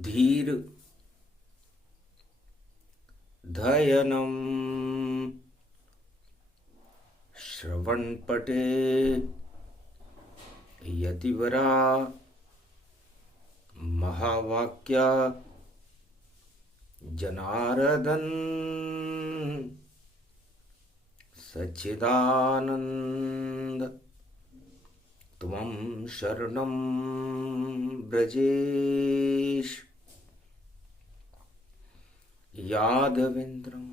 धीर धयनम श्रवणपटे यतिवरा महावाक्या जनार्दन सच्चिदानंद त्वं शरणं ब्रजेश यादवेन्द्रं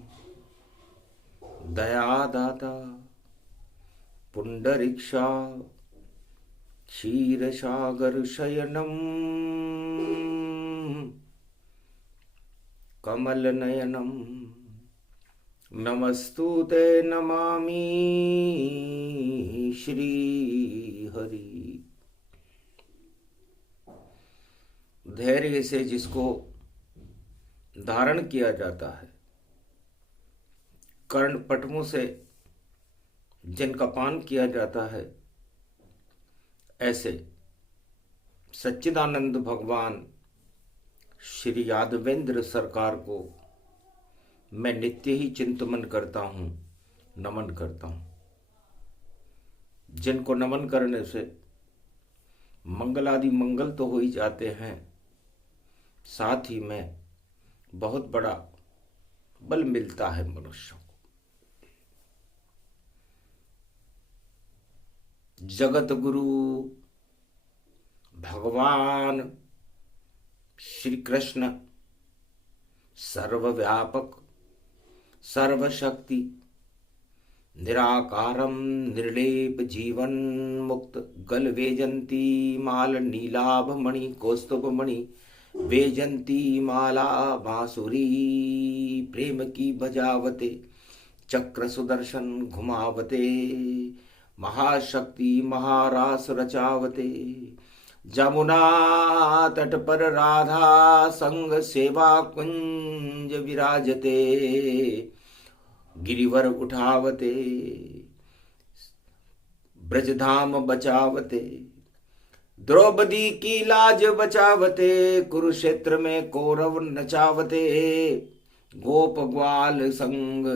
दयादाता पुंडरीक्षा क्षीरसागर शयनम कमलनयनम नमस्तुते नमामि श्री हरि। धैर्य से जिसको धारण किया जाता है, कर्ण पटमों से जिनका पान किया जाता है, ऐसे सच्चिदानंद भगवान श्री यादवेंद्र सरकार को मैं नित्य ही चिंतन करता हूँ, नमन करता हूँ। जिनको नमन करने से मंगलादि मंगल तो हो ही जाते हैं, साथ ही में बहुत बड़ा बल मिलता है मनुष्य को। जगत गुरु भगवान श्री कृष्ण सर्वव्यापक सर्वशक्ति निराकारम निर्लेप जीवन मुक्त गल वेजंती माल नीलाभ मणि कौस्तुभ मणि वेजंती माला बांसुरी प्रेम की बजावते चक्र सुदर्शन घुमावते महाशक्ति महारास रचावते जमुना तट पर राधा संग सेवा कुंज विराजते गिरिवर उठावते ब्रजधाम बचावते द्रौपदी की लाज बचावते कुरुक्षेत्र में कौरव नचावते गोप ग्वाल संग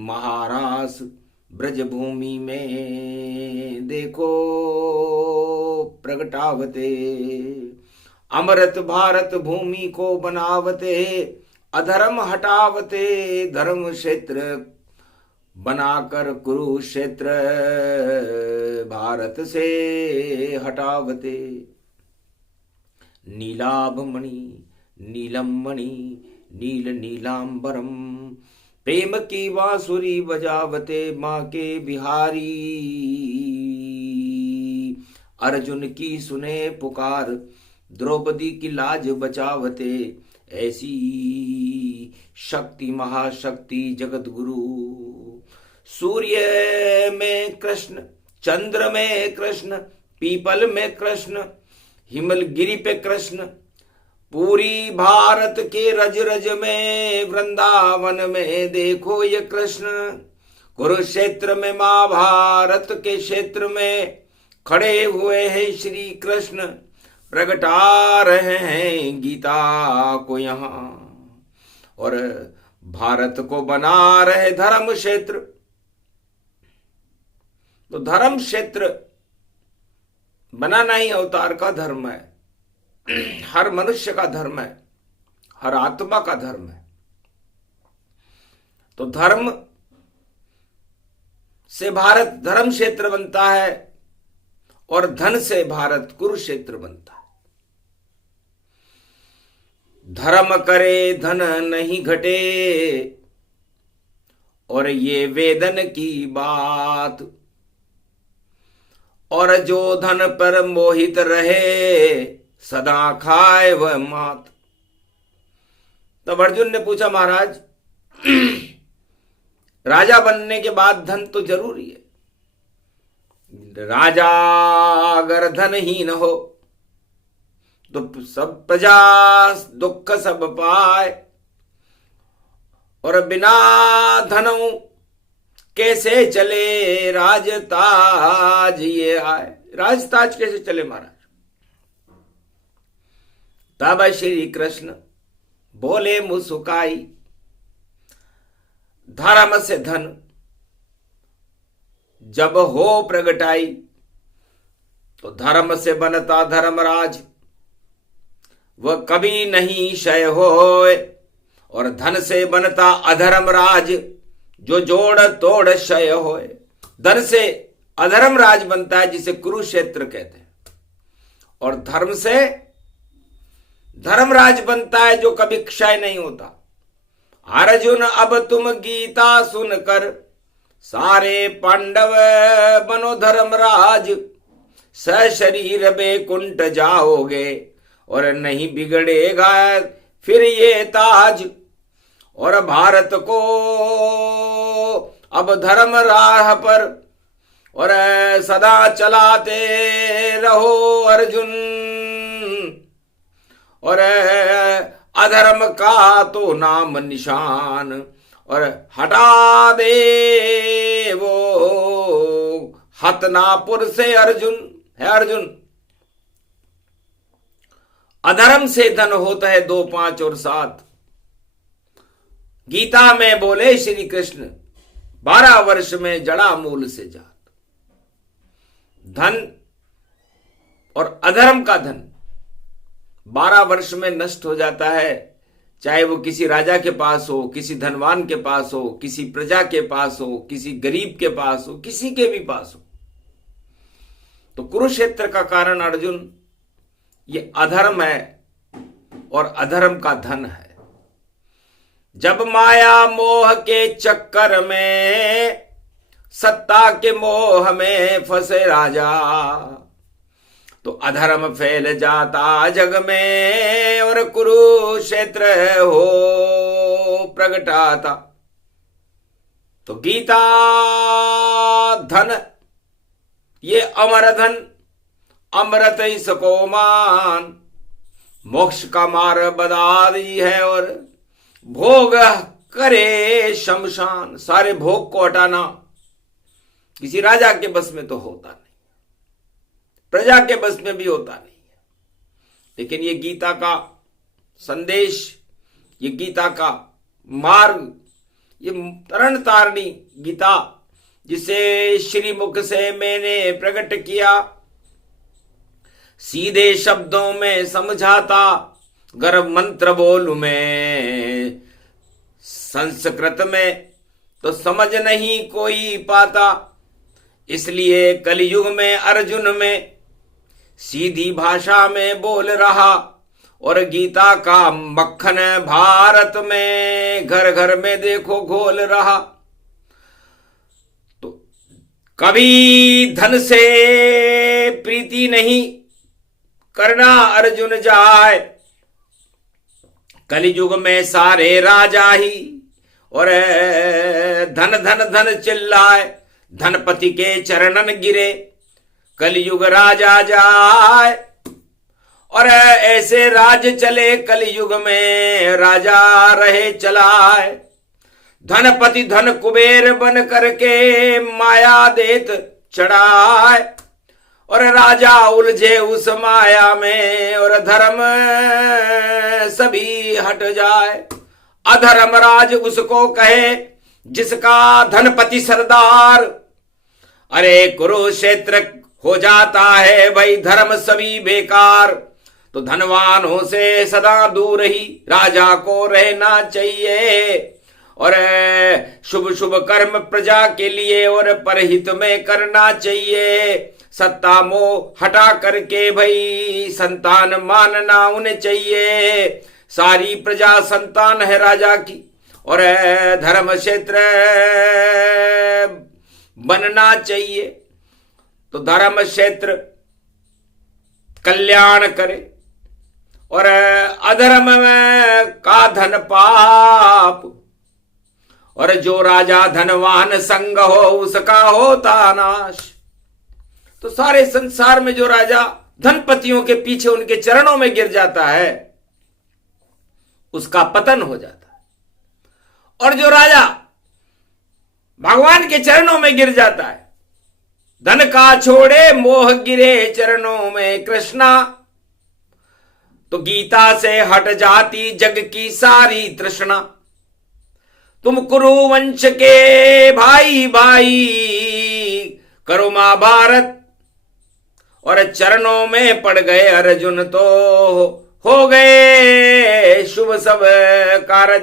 महारास ब्रजभूमि में देखो प्रगटावते अमृत भारत भूमि को बनावते अधर्म हटावते धर्म क्षेत्र बनाकर कुरुक्षेत्र भारत से हटावते नीलाभ मणि नीलम मणि नील नीलांबरम प्रेम की बांसुरी बजावते माँ के बिहारी अर्जुन की सुने पुकार द्रौपदी की लाज बचावते ऐसी शक्ति महाशक्ति जगत गुरु सूर्य में कृष्ण चंद्र में कृष्ण पीपल में कृष्ण हिमलगिरी पे कृष्ण पूरी भारत के रज रज में वृंदावन में देखो ये कृष्ण कुरुक्षेत्र में महाभारत के क्षेत्र में खड़े हुए हैं श्री कृष्ण प्रगटा रहे हैं गीता को यहाँ और भारत को बना रहे धर्म क्षेत्र। तो धर्म क्षेत्र बनाना ही अवतार का धर्म है, हर मनुष्य का धर्म है, हर आत्मा का धर्म है। तो धर्म से भारत धर्म क्षेत्र बनता है और धन से भारत कुरुक्षेत्र बनता है। धर्म करे धन नहीं घटे और ये वेदन की बात और जो धन पर मोहित रहे सदा खाए वह मात। तब अर्जुन ने पूछा महाराज राजा बनने के बाद धन तो जरूरी है, राजा अगर धनहीन हो तो सब प्रजा दुख सब पाए और बिना धनों कैसे चले राजताज ये आए। राजताज कैसे चले महाराज? तब श्री कृष्ण बोले मुस्काई, धर्म से धन जब हो प्रगटाई, तो धर्म से बनता धर्मराज, वह कभी नहीं क्षय होए, और धन से बनता अधर्मराज, जो जोड़ तोड़ क्षय होए। धन से अधर्मराज बनता है जिसे कुरुक्षेत्र कहते हैं, और धर्म से धर्मराज बनता है जो कभी क्षय नहीं होता। अर्जुन अब तुम गीता सुनकर, सारे पांडव बनो धर्मराज, सशरीर बेकुंठ जाओगे, और नहीं बिगड़ेगा फिर ये ताज। और भारत को अब धर्म राह पर और सदा चलाते रहो अर्जुन, और अधर्म का तो नाम निशान और हटा दे वो हतनापुर से अर्जुन। है अर्जुन, अधर्म से धन होता है 2, 5 और 7। गीता में बोले श्री कृष्ण 12 वर्ष में जड़ा मूल से जात। धन और अधर्म का धन 12 वर्ष में नष्ट हो जाता है, चाहे वो किसी राजा के पास हो, किसी धनवान के पास हो, किसी प्रजा के पास हो, किसी गरीब के पास हो, किसी के भी पास हो। तो कुरुक्षेत्र का कारण अर्जुन ये अधर्म है और अधर्म का धन है। जब माया मोह के चक्कर में सत्ता के मोह में फंसे राजा, तो अधर्म फैल जाता जग में और कुरुक्षेत्र हो प्रगटाता। तो गीता धन ये अमर धन, अमृत इसको मान, मोक्ष का मार्ग बता दी है, और भोग करे शमशान। सारे भोग को हटाना किसी राजा के बस में तो होता नहीं, प्रजा के बस में भी होता नहीं है। लेकिन ये गीता का संदेश, ये गीता का मार्ग, ये तरण तारणी गीता जिसे श्रीमुख से मैंने प्रकट किया, सीधे शब्दों में समझाता, गर्भ मंत्र बोलूं मैं संस्कृत में तो समझ नहीं कोई पाता। इसलिए कलयुग में अर्जुन में सीधी भाषा में बोल रहा, और गीता का मक्खन भारत में घर घर में देखो घोल रहा। तो कभी धन से प्रीति नहीं करना अर्जुन जाए, कलयुग में सारे राजा ही और धन धन धन चिल्लाए, धनपति के चरणन गिरे कलयुग राजा जाए। और ऐसे राज चले कलयुग में राजा रहे चलाए, धनपति धन कुबेर बन करके माया देत चढ़ाए, और राजा उलझे उस माया में और धर्म सभी हट जाए। अधर्म राज उसको कहे जिसका धनपति सरदार, अरे कुरुक्षेत्र हो जाता है भाई धर्म सभी बेकार। तो धनवानों से सदा दूर ही राजा को रहना चाहिए, और शुभ शुभ कर्म प्रजा के लिए और परहित में करना चाहिए। सत्ता मोह हटा करके भाई संतान मानना उन्हें चाहिए। सारी प्रजा संतान है राजा की, और धर्म क्षेत्र बनना चाहिए। तो धर्म क्षेत्र कल्याण करे, और अधर्म में का धन पाप, और जो राजा धनवान संग हो उसका होता नाश। तो सारे संसार में जो राजा धनपतियों के पीछे उनके चरणों में गिर जाता है उसका पतन हो जाता है, और जो राजा भगवान के चरणों में गिर जाता है, धन का छोड़े मोह गिरे चरणों में कृष्णा, तो गीता से हट जाती जग की सारी तृष्णा। तुम कुरुवंश के भाई भाई करो महाभारत, और चरणों में पड़ गए अर्जुन तो हो गए शुभ सब कारज।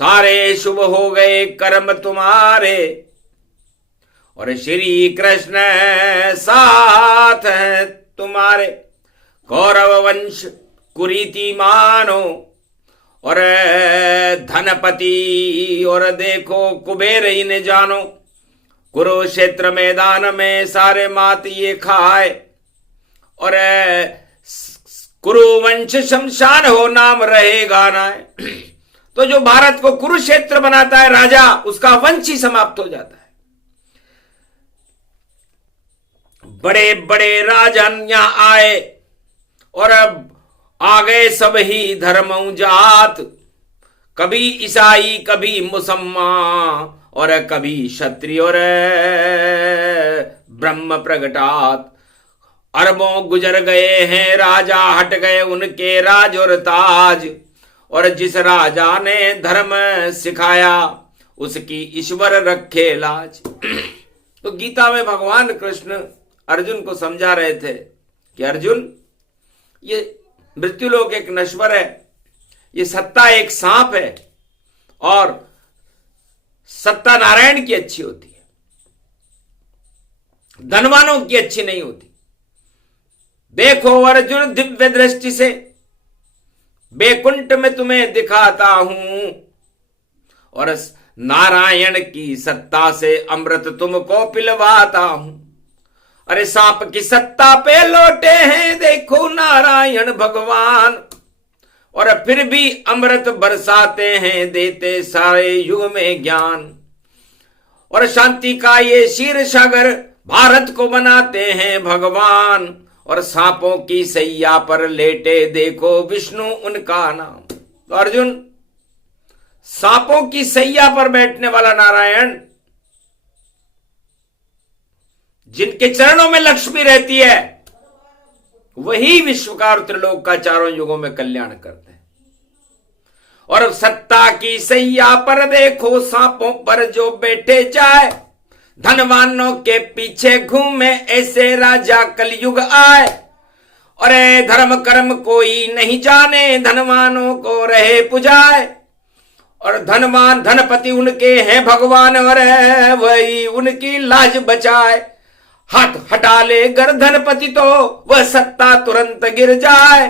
सारे शुभ हो गए कर्म तुम्हारे, और श्री कृष्ण साथ हैं तुम्हारे। कौरव वंश कुरीति मानो, और धनपति और देखो कुबेर ही ने जानो। कुरुक्षेत्र मैदान में सारे मात ये खाए, और कुरुवंश शमशान हो नाम रहेगा ना। तो जो भारत को कुरुक्षेत्र बनाता है राजा, उसका वंश ही समाप्त हो जाता है। बड़े बड़े राजन यहां आए, और अब आ गए सब ही धर्म जात, कभी ईसाई कभी मुसलमान, और कभी क्षत्रिय और ब्रह्म प्रगटात। अरबों गुजर गए हैं राजा, हट गए उनके राज और ताज, और जिस राजा ने धर्म सिखाया उसकी ईश्वर रखे लाज। तो गीता में भगवान कृष्ण अर्जुन को समझा रहे थे कि अर्जुन, ये मृत्युलोक एक नश्वर है, ये सत्ता एक सांप है, और सत्ता नारायण की अच्छी होती है, धनवानों की अच्छी नहीं होती। देखो अर्जुन, दिव्य दृष्टि से बैकुंठ में तुम्हें दिखाता हूं, और नारायण की सत्ता से अमृत तुमको पिलवाता हूं। अरे सांप की सत्ता पे लौटे हैं देखो नारायण भगवान, और फिर भी अमृत बरसाते हैं, देते सारे युग में ज्ञान। और शांति का ये क्षीर सागर भारत को बनाते हैं भगवान, और सांपों की सैया पर लेटे देखो विष्णु उनका नाम। तो अर्जुन, सांपों की सैया पर बैठने वाला नारायण, जिनके चरणों में लक्ष्मी रहती है, वही विश्व का और त्रिलोक का चारों युगों में कल्याण करते हैं। और सत्ता की सैया पर देखो सांपों पर जो बैठे जाए, धनवानों के पीछे घूमे ऐसे राजा कलयुग आए। अरे धर्म कर्म कोई नहीं जाने, धनवानों को रहे पुजाए, और धनवान धनपति उनके हैं भगवान, और वही उनकी लाज बचाए। हाथ हटा ले गर धनपति तो वह सत्ता तुरंत गिर जाए,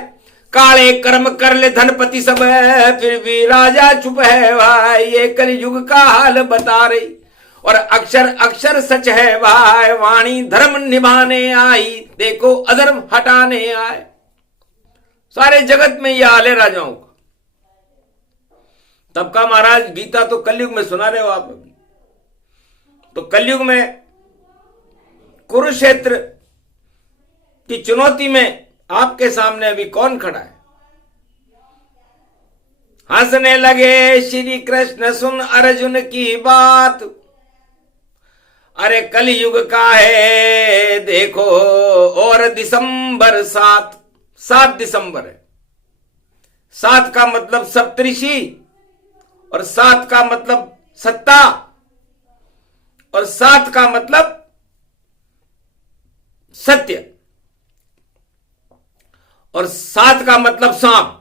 काले कर्म कर ले धनपति सब फिर भी राजा चुप है भाई। ये कलयुग का हाल बता रही, और अक्षर अक्षर सच है भाई। वाणी धर्म निभाने आई, देखो अधर्म हटाने आए। सारे जगत में यह हाल है राजाओं का। तब का महाराज गीता तो कलयुग में सुना रहे हो आप अभी। तो कलयुग में कुरुक्षेत्र की चुनौती में आपके सामने अभी कौन खड़ा है? हंसने लगे श्री कृष्ण सुन अर्जुन की बात। अरे कलयुग का है देखो, और दिसंबर 7 दिसंबर है। 7 का मतलब सप्तऋषि, और 7 का मतलब सत्ता, और 7 का मतलब सत्य, और 7 का मतलब सांप।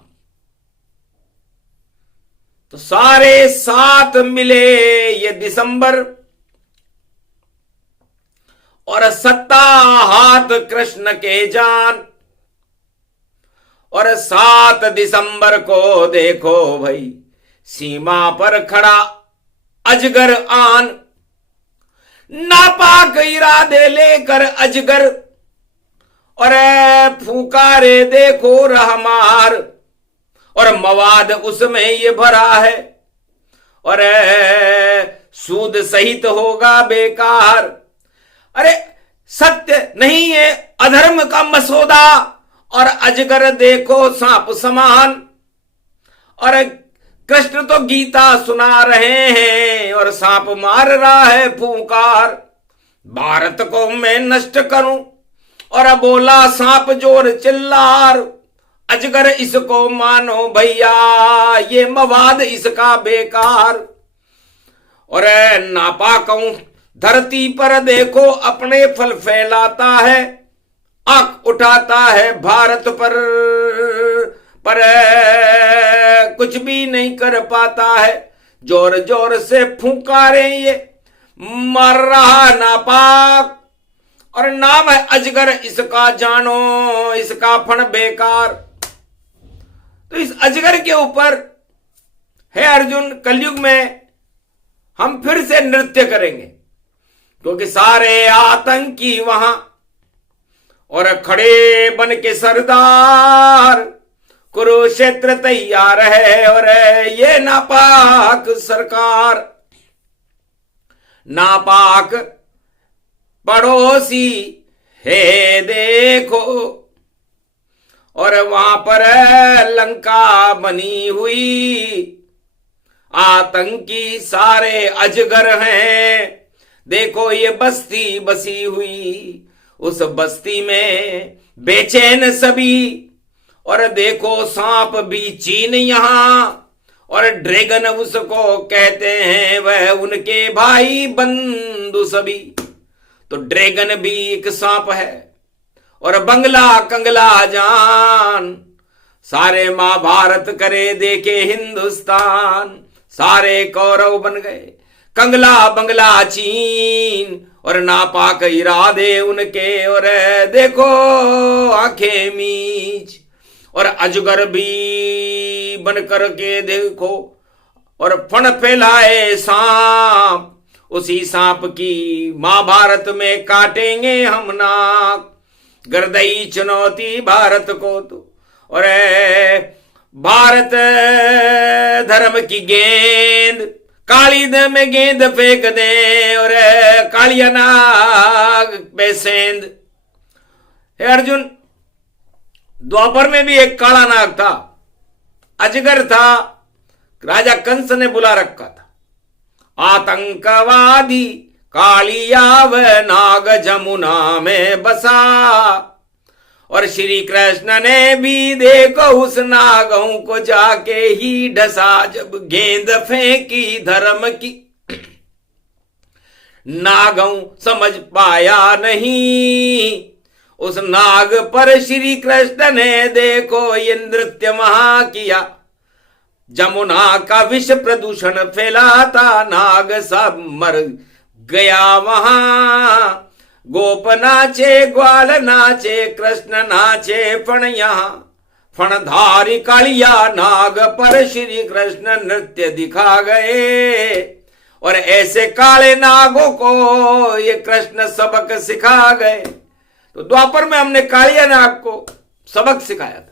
तो सारे 7 मिले ये दिसंबर, और सत्ता हाथ कृष्ण के जान। और 7 दिसंबर को देखो भाई, सीमा पर खड़ा अजगर आन। नापाक इरादे लेकर अजगर, और फुकारे देखो रहमार, और मवाद उसमें ये भरा है, और सूद सहित होगा बेकार। अरे सत्य नहीं है अधर्म का मसौदा, और अजगर देखो सांप समान। और कृष्ण तो गीता सुना रहे हैं, और सांप मार रहा है फूंकार। भारत को मैं नष्ट करूं, और बोला सांप जोर चिल्लार। अजगर इसको मानो भैया, ये मवाद इसका बेकार। और नापाकों धरती पर देखो अपने फल फैलाता है, आंख उठाता है भारत पर कुछ भी नहीं कर पाता है। जोर जोर से फुंकारे ये मर रहा नापाक, और नाम है अजगर इसका, जानो इसका फण बेकार। तो इस अजगर के ऊपर है अर्जुन, कलयुग में हम फिर से नृत्य करेंगे, क्योंकि सारे आतंकी वहां और खड़े बन के सरदार, कुरुक्षेत्र तैयार है। और ये नापाक सरकार, नापाक पड़ोसी है देखो, और वहां पर लंका बनी हुई, आतंकी सारे अजगर हैं। देखो ये बस्ती बसी हुई, उस बस्ती में बेचैन सभी, और देखो सांप भी चीन यहां, और ड्रैगन उसको कहते हैं, वह उनके भाई बंधु सभी। तो ड्रैगन भी एक सांप है, और बंगला कंगला जान, सारे महाभारत करे देखे हिंदुस्तान, सारे कौरव बन गए कंगला बंगला चीन, और नापाक इरादे उनके, और देखो आंखें मीच। और अजगर भी बन कर के देखो, और फण फैलाए सांप, उसी सांप की महाभारत में काटेंगे हम नाक। गर्दई चुनौती भारत को तो, और भारत धर्म की गेंद, काली में गेंद फेंक दे, और कालिया नाग पे सेंध। हे अर्जुन, द्वापर में भी एक काला नाग था, अजगर था, राजा कंस ने बुला रखा था। आतंकवादी कालियाव नाग जमुना में बसा, और श्री कृष्ण ने भी देखो उस नागों को जाके ही ढसा। जब गेंद फेंकी धर्म की, नागों समझ पाया नहीं, उस नाग पर श्री कृष्ण ने देखो ये नृत्य महा किया। जमुना का विष प्रदूषण फैलाता, नाग सब मर गया वहां। गोप नाचे ग्वाल नाचे, कृष्ण नाचे फण यहां, फणधारी कालिया नाग पर श्री कृष्ण नृत्य दिखा गए। और ऐसे काले नागों को ये कृष्ण सबक सिखा गए। तो द्वापर में हमने कालिया नाग को सबक सिखाया था।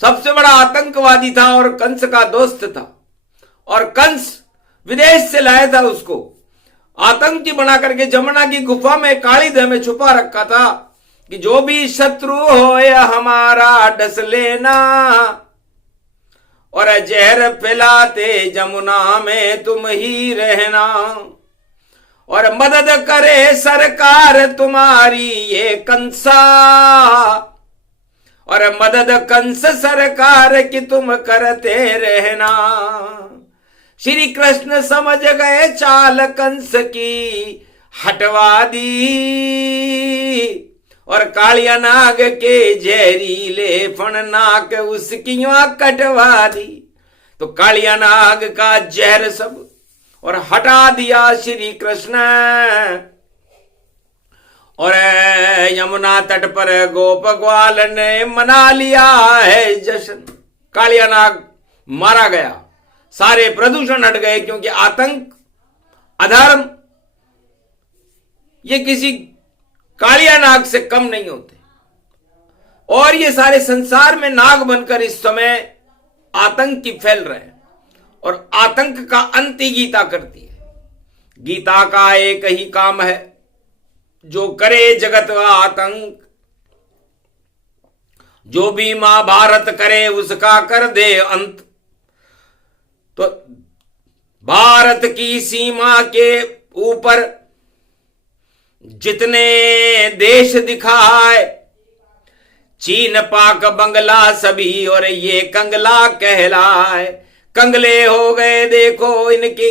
सबसे बड़ा आतंकवादी था और कंस का दोस्त था, और कंस विदेश से लाया था उसको, आतंकी बना करके जमुना की गुफा में कालीधर में छुपा रखा था कि जो भी शत्रु हो या हमारा डस लेना, और जहर फैलाते जमुना में तुम ही रहना, और मदद करे सरकार तुम्हारी ये कंसा, और मदद कंस सरकार की तुम करते रहना। श्री कृष्ण समझ गए चाल कंस की, हटवा दी, और कालिया नाग के जहरीले फण नाक उसकी कटवा दी। तो कालिया नाग का जहर सब और हटा दिया श्री कृष्ण, और यमुना तट पर गोप ग्वाल ने मना लिया है जश्न। कालिया नाग मारा गया, सारे प्रदूषण हट गए, क्योंकि आतंक अधर्म ये किसी कालिया नाग से कम नहीं होते। और ये सारे संसार में नाग बनकर इस समय आतंक की फैल रहे हैं, और आतंक का अंत ही गीता करती है। गीता का एक ही काम है, जो करे जगत का आतंक, जो भी महाभारत करे उसका कर दे अंत। तो भारत की सीमा के ऊपर जितने देश दिखाए, चीन पाक बंगला सभी और ये कंगला कहलाए। कंगले हो गए देखो इनके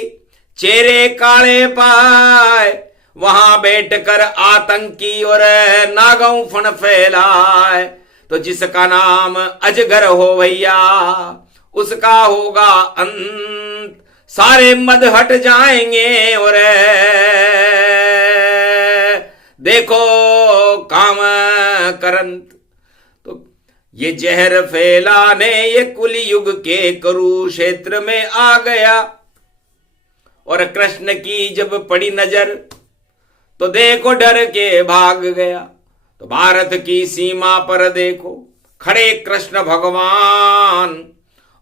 चेहरे काले पाए, वहां बैठकर आतंकी और नागों फन फैलाए। तो जिसका नाम अजगर हो भैया उसका होगा अंत, सारे मद हट जाएंगे और देखो काम करंत। तो ये जहर फैलाने ये कुलयुग के कुरुक्षेत्र में आ गया। और कृष्ण की जब पड़ी नजर तो देखो डर के भाग गया। तो भारत की सीमा पर देखो खड़े कृष्ण भगवान,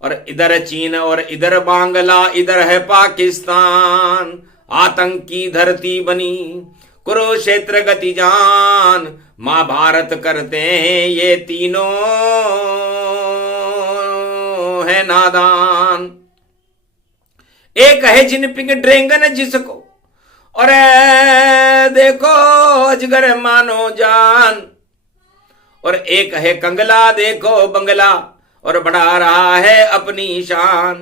और इधर चीन और इधर बांग्ला, इधर है पाकिस्तान। आतंकी धरती बनी कुरुक्षेत्र गति जान, महाभारत करते हैं ये तीनों है नादान। एक है जिनपिंग ड्रैगन जिसको और देखो अजगर मानो जान, और एक है कंगला देखो बंगला और बढ़ा रहा है अपनी शान।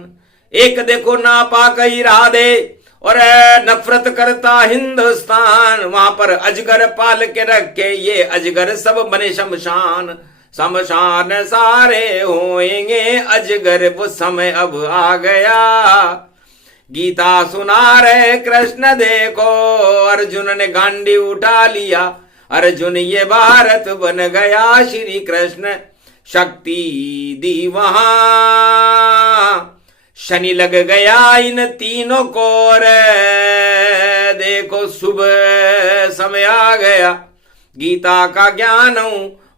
एक देखो नापाक इरादे और नफरत करता हिंदुस्तान, वहां पर अजगर पाल के रखे ये अजगर सब बने शमशान। शमशान सारे होएंगे अजगर, वो समय अब आ गया। गीता सुना रहे कृष्ण देखो, अर्जुन ने गांडी उठा लिया। अर्जुन ये भारत बन गया, श्री कृष्ण शक्ति दी वहां। शनि लग गया इन तीनों को रे, देखो सुबह समय आ गया। गीता का ज्ञान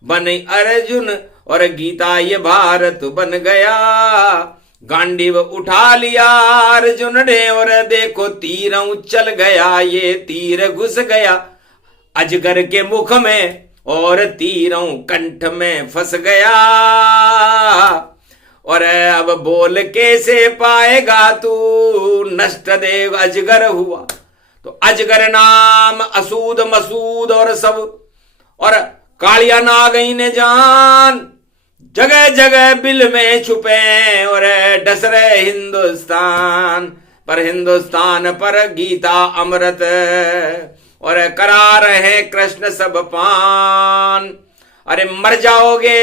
बन अर्जुन और गीता ये भारत बन गया। गांडीव उठा लिया अर्जुन ने और देखो तीरों चल गया, ये तीर घुस गया अजगर के मुख में और तीरों कंठ में फंस गया। और अब बोल कैसे पाएगा तू, नष्ट देव अजगर हुआ। तो अजगर नाम असूद मसूद और सब, और कालिया नागई ने जान जगह जगह बिल में छुपे और डस रहे हिंदुस्तान पर। हिंदुस्तान पर गीता अमृत और करा रहे कृष्ण सब पान। अरे मर जाओगे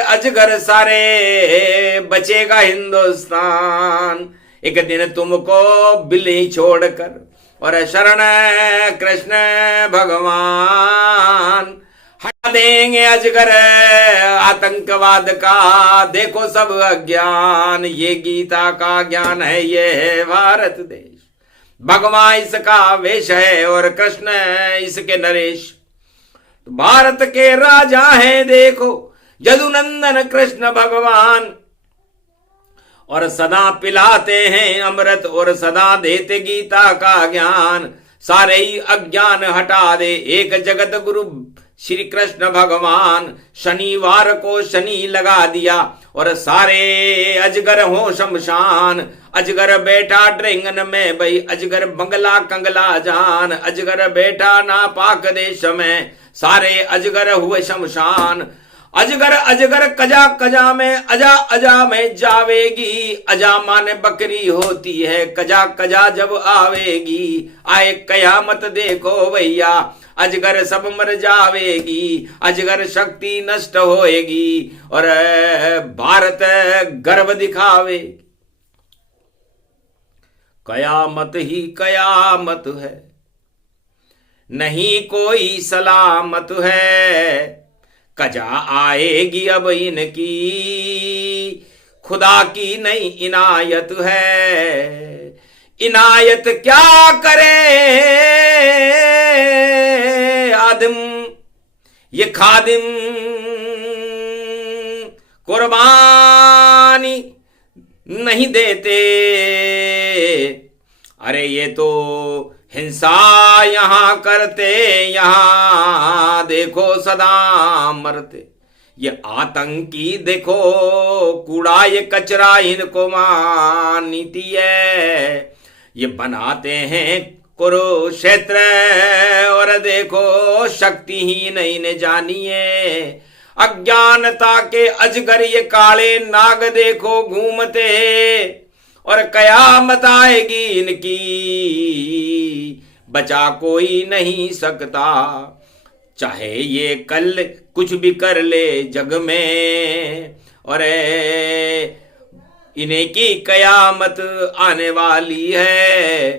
अजगर सारे, बचेगा हिंदुस्तान। एक दिन तुमको बिल्ली छोड़कर और शरण कृष्ण भगवान। हटा देंगे अजगर आतंकवाद का, देखो सब अज्ञान। ये गीता का ज्ञान है, ये है भारत देश। भगवान इसका वेश है और कृष्ण इसके नरेश। तो भारत के राजा हैं देखो यदुनंदन कृष्ण भगवान, और सदा पिलाते हैं अमृत और सदा देते गीता का ज्ञान। सारे ही अज्ञान हटा दे एक जगत गुरु श्री कृष्ण भगवान। शनिवार को शनि लगा दिया और सारे अजगर हो शमशान। अजगर बैठा ड्रैगन में भाई, अजगर बंगला कंगला जान। अजगर बैठा नापाक देश में, सारे अजगर हुए शमशान। अजगर अजगर कजा कजा में, अजा अजा में जावेगी। अजा माने बकरी होती है, कजा कजा जब आवेगी। आए कयामत देखो भैया, अजगर सब मर जावेगी। अजगर शक्ति नष्ट होएगी और भारत गर्व दिखावे। कयामत ही कयामत है, नहीं कोई सलामत है। कजा आएगी अब इनकी, खुदा की नई इनायत है। इनायत क्या करे आदिम ये खादिम, कुर्बानी नहीं देते। अरे ये तो हिंसा यहां करते, यहां देखो सदा मरते। ये आतंकी देखो कूड़ा ये कचरा इनको नीति है। ये बनाते हैं कुरुक्षेत्र और देखो शक्तिहीन इन्हें जानिए। अज्ञानता के अजगर ये काले नाग देखो घूमते, और कयामत आएगी इनकी बचा कोई नहीं सकता। चाहे ये कल कुछ भी कर ले जग में, और इन्हीं की कयामत आने वाली है।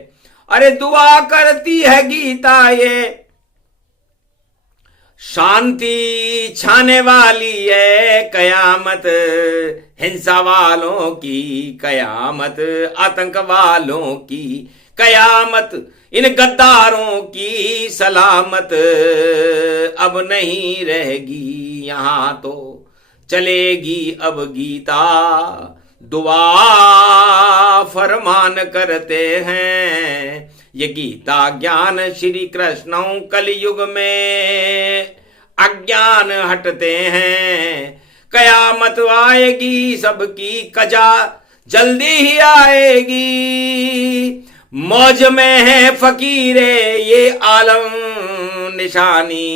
अरे दुआ करती है गीता ये, शांति छाने वाली है कयामत, हिंसा वालों की कयामत, आतंक वालों की कयामत, इन गद्दारों की सलामत अब नहीं रहेगी। यहां तो चलेगी अब गीता, दुआ फरमान करते हैं ये गीता ज्ञान श्री कृष्ण कलयुग में अज्ञान हटते हैं। कयामत आएगी सबकी कजा जल्दी ही आएगी, मौज में है फकीरे ये आलम निशानी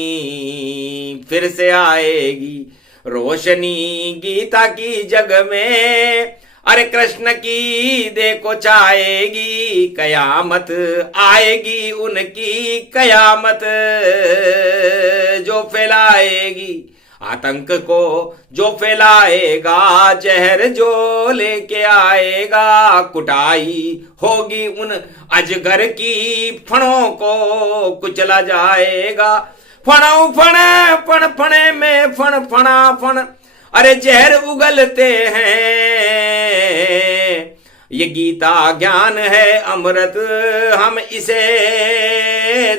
फिर से आएगी। रोशनी गीता की जग में, अरे कृष्ण की देखो छाएगी, कयामत आएगी उनकी कयामत जो फैलाएगी आतंक को, जो फैलाएगा जहर जो लेके आएगा, कुटाई होगी उन अजगर की फणों को कुचला जाएगा। फणों फणे फण फणे में फण फणा फण, अरे जहर उगलते हैं। ये गीता ज्ञान है अमृत, हम इसे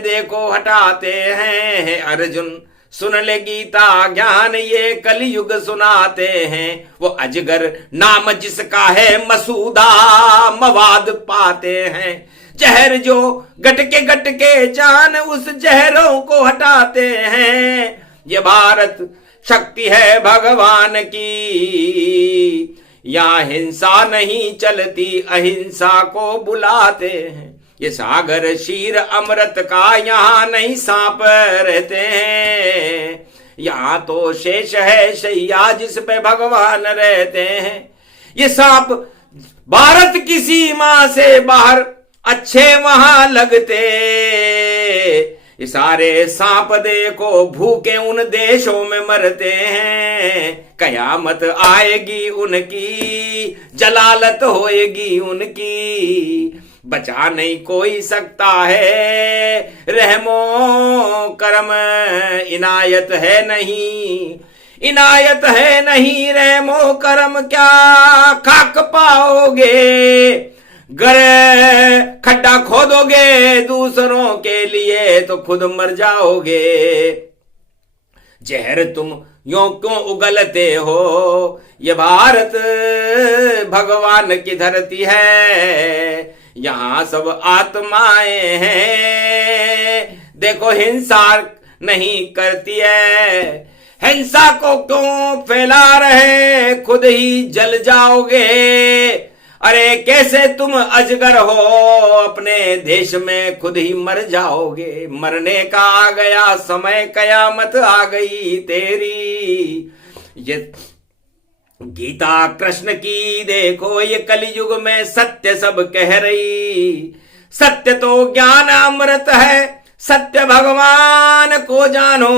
देखो हटाते हैं। अर्जुन सुन ले गीता ज्ञान ये कलयुग सुनाते हैं। वो अजगर नाम जिसका है मसूदा मवाद पाते हैं। जहर जो गटके जान उस जहरों को हटाते हैं। ये भारत शक्ति है भगवान की, यहाँ हिंसा नहीं चलती अहिंसा को बुलाते हैं। ये सागर शीर अमृत का यहाँ नहीं सांप रहते हैं। यहाँ तो शेष है शैया जिस पे भगवान रहते हैं। ये सांप भारत की सीमा से बाहर अच्छे वहां लगते, ये सारे सांप देखो भूखे उन देशों में मरते हैं। कयामत आएगी उनकी, जलालत होएगी उनकी, बचा नहीं कोई सकता है। रहमो करम इनायत है नहीं, इनायत है नहीं रहमो करम क्या खाक पाओगे। गर खड्डा खोदोगे दूसरों के लिए तो खुद मर जाओगे। जहर तुम यों क्यों उगलते हो, ये भारत भगवान की धरती है। यहाँ सब आत्माएं हैं, देखो हिंसा नहीं करती है। हिंसा को क्यों फैला रहे, खुद ही जल जाओगे। अरे कैसे तुम अजगर हो, अपने देश में खुद ही मर जाओगे। मरने का आ गया समय, कयामत आ गई तेरी। ये गीता कृष्ण की देखो ये कलयुग में सत्य सब कह रही। सत्य तो ज्ञान अमृत है, सत्य भगवान को जानो।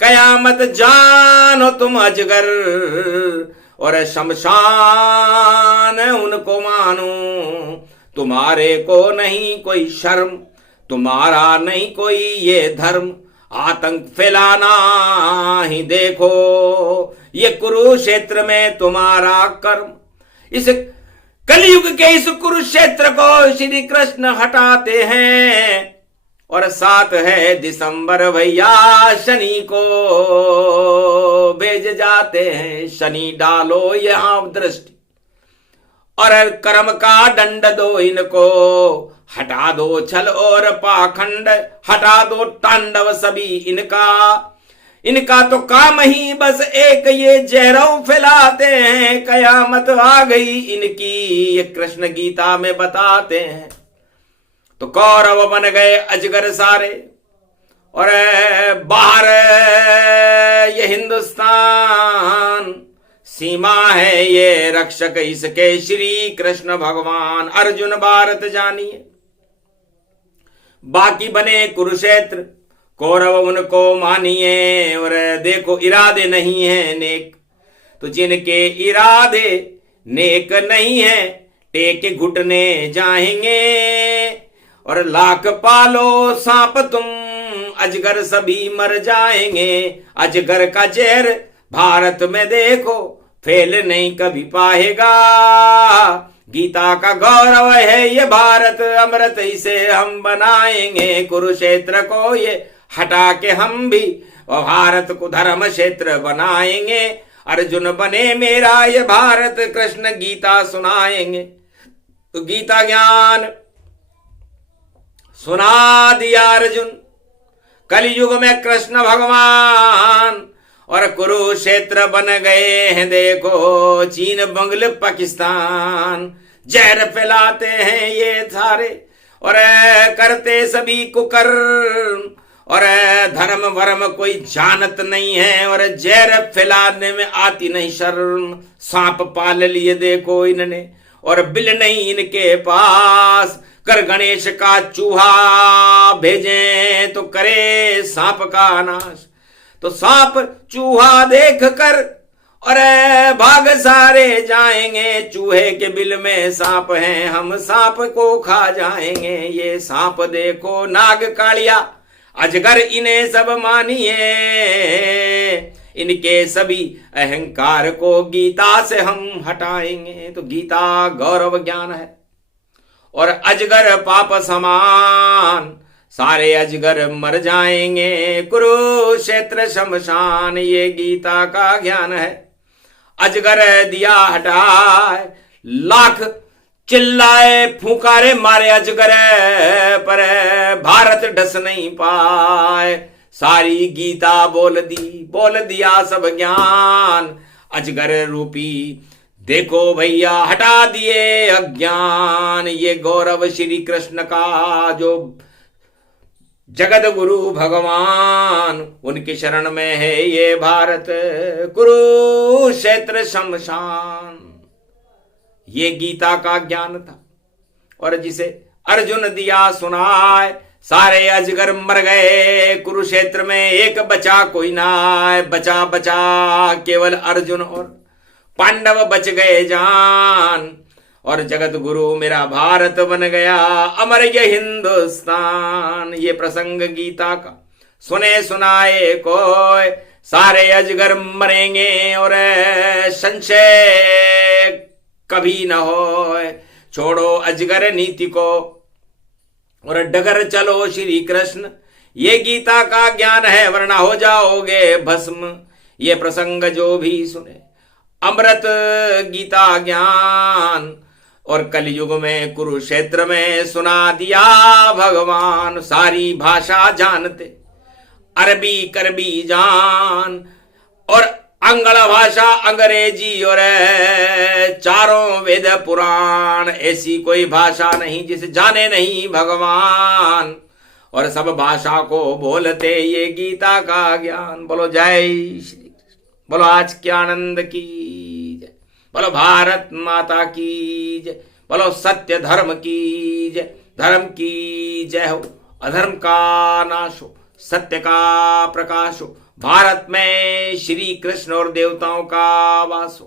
कयामत जानो तुम अजगर, और शमशान उनको मानो। तुम्हारे को नहीं कोई शर्म, तुम्हारा नहीं कोई ये धर्म। आतंक फैलाना ही देखो ये कुरुक्षेत्र में तुम्हारा कर्म। इस कलयुग के इस कुरुक्षेत्र को श्री कृष्ण हटाते हैं। और 7 है दिसंबर भैया शनि को भेज जाते हैं। शनि डालो यहां दृष्टि, और कर्म का दंड दो इनको। हटा दो छल और पाखंड, हटा दो तांडव सभी इनका। इनका तो काम ही बस एक ये जहरों फैलाते हैं। कयामत आ गई इनकी, ये कृष्ण गीता में बताते हैं। तो कौरव बन गए अजगर सारे, और बाहर ये हिंदुस्तान, सीमा है ये रक्षक इसके श्री कृष्ण भगवान। अर्जुन भारत जानिए, बाकी बने कुरुक्षेत्र, कौरव उनको मानिए। और देखो इरादे नहीं है नेक, तो जिनके इरादे नेक नहीं है टेके घुटने जाएंगे। और लाख पालो सांप तुम, अजगर सभी मर जाएंगे। अजगर का जहर भारत में देखो फेल नहीं कभी पाएगा। गीता का गौरव है ये भारत, अमृत इसे हम बनाएंगे। कुरुक्षेत्र को ये हटा के हम भी भारत को धर्म क्षेत्र बनाएंगे। अर्जुन बने मेरा ये भारत, कृष्ण गीता सुनाएंगे। तो गीता ज्ञान सुना दिया अर्जुन, कलयुग में कृष्ण भगवान। और कुरुक्षेत्र बन गए हैं देखो चीन बंगल पाकिस्तान। जहर फैलाते हैं ये सारे और करते सभी कुकर्म। और धर्म वर्म कोई जानत नहीं है और जहर फैलाने में आती नहीं शर्म। सांप पाल लिए देखो इन्होंने और बिल नहीं इनके पास। कर गणेश का चूहा भेजे तो करे सांप का नाश। तो सांप चूहा देख कर और भाग सारे जाएंगे। चूहे के बिल में सांप हैं, हम सांप को खा जाएंगे। ये सांप देखो नाग कालिया अजगर इन्हें सब मानिए। इनके सभी अहंकार को गीता से हम हटाएंगे। तो गीता गौरव ज्ञान है और अजगर पाप समान, सारे अजगर मर जाएंगे। कुरुक्षेत्र शमशान, ये गीता का ज्ञान है। अजगर दिया हटाए, लाख चिल्लाए फुकारे मारे अजगर, पर भारत ढस नहीं पाए। सारी गीता बोल दिया सब ज्ञान। अजगर रूपी देखो भैया हटा दिए अज्ञान। ये गौरव श्री कृष्ण का जो जगत गुरु भगवान, उनकी शरण में है ये भारत। कुरुक्षेत्र शमशान, ये गीता का ज्ञान था और जिसे अर्जुन दिया सुनाए। सारे अजगर मर गए कुरुक्षेत्र में, एक बचा कोई ना। बचा केवल अर्जुन और पांडव बच गए जान। और जगत गुरु मेरा भारत बन गया, अमर ये हिंदुस्तान। ये प्रसंग गीता का सुने सुनाए कोई, सारे अजगर मरेंगे और संशय कभी न हो। छोड़ो अजगर नीति को और डगर चलो श्री कृष्ण। ये गीता का ज्ञान है वरना हो जाओगे भस्म। ये प्रसंग जो भी सुने अमृत गीता ज्ञान। और कलयुग में कुरुक्षेत्र में सुना दिया भगवान। सारी भाषा जानते, अरबी करबी जान और अंगल भाषा अंग्रेजी और चारों वेद पुराण। ऐसी कोई भाषा नहीं जिसे जाने नहीं भगवान। और सब भाषा को बोलते ये गीता का ज्ञान। बोलो जय श्री कृष्ण, बोलो आज के आनंद की जय, बोलो भारत माता की जय, बोलो सत्य धर्म की जय। धर्म की जय हो, अधर्म का नाश हो, सत्य का प्रकाश हो। भारत में श्री कृष्ण और देवताओं का वास हो।